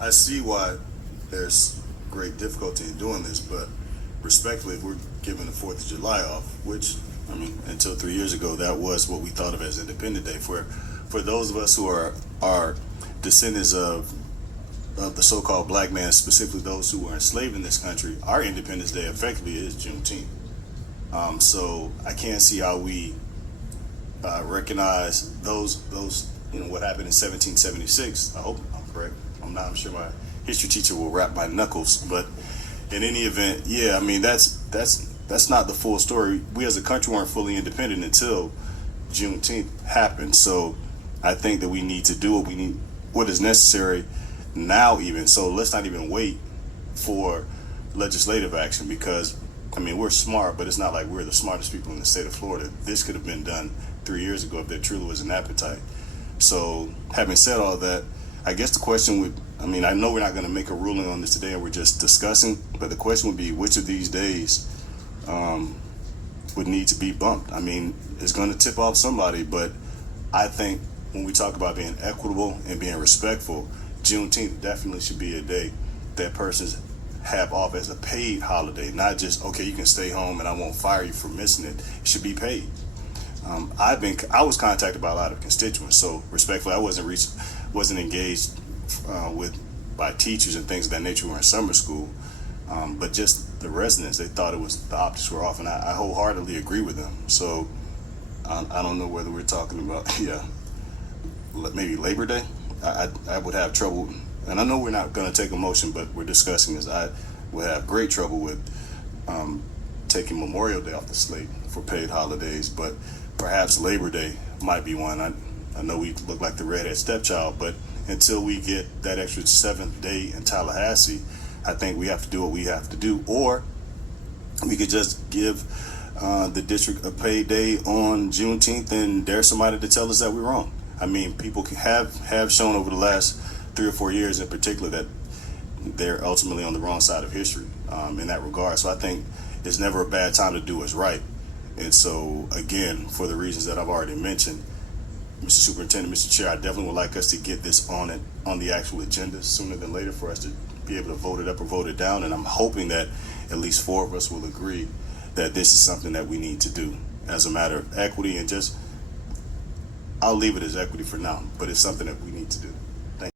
I see why there's great difficulty in doing this, but respectfully, if we're giving the 4th of July off, which, I mean, until 3 years ago, that was what we thought of as Independence Day. For those of us who are descendants of the so-called black man, specifically those who were enslaved in this country, our Independence Day effectively is Juneteenth. So I can't see how we recognize those what happened in 1776. I hope I'm correct. I'm sure my history teacher will wrap my knuckles, but in any event, yeah, I mean that's not the full story. We as a country weren't fully independent until Juneteenth happened. So I think that we need to do what is necessary now even. So let's not even wait for legislative action, because I mean, we're smart, but it's not like we're the smartest people in the state of Florida. This could have been done 3 years ago if there truly was an appetite. So, having said all that, I guess the question would, I mean, I know we're not going to make a ruling on this today and we're just discussing, but the question would be which of these days would need to be bumped. I mean, it's going to tip off somebody, but I think when we talk about being equitable and being respectful, Juneteenth definitely should be a day that persons have off as a paid holiday, not just, okay, you can stay home and I won't fire you for missing it. It should be paid. I was contacted by a lot of constituents, so respectfully, I wasn't engaged with by teachers and things of that nature who were in summer school, but just the residents, they thought the optics were off, and I wholeheartedly agree with them. So I don't know whether we're talking about yeah, maybe Labor Day. I would have trouble, and I know we're not going to take a motion, but we're discussing this. I would have great trouble with taking Memorial Day off the slate for paid holidays, but perhaps Labor Day might be one. I know we look like the redhead stepchild, but until we get that extra 7th day in Tallahassee, I think we have to do what we have to do, or we could just give the district a paid day on Juneteenth and dare somebody to tell us that we're wrong. I mean, people have shown over the last 3 or 4 years in particular that they're ultimately on the wrong side of history in that regard. So I think it's never a bad time to do what's right. And so, again, for the reasons that I've already mentioned, Mr. Superintendent, Mr. Chair, I definitely would like us to get this on the actual agenda sooner than later for us to be able to vote it up or vote it down. And I'm hoping that at least 4 of us will agree that this is something that we need to do as a matter of equity, and just, I'll leave it as equity for now, but it's something that we need to do.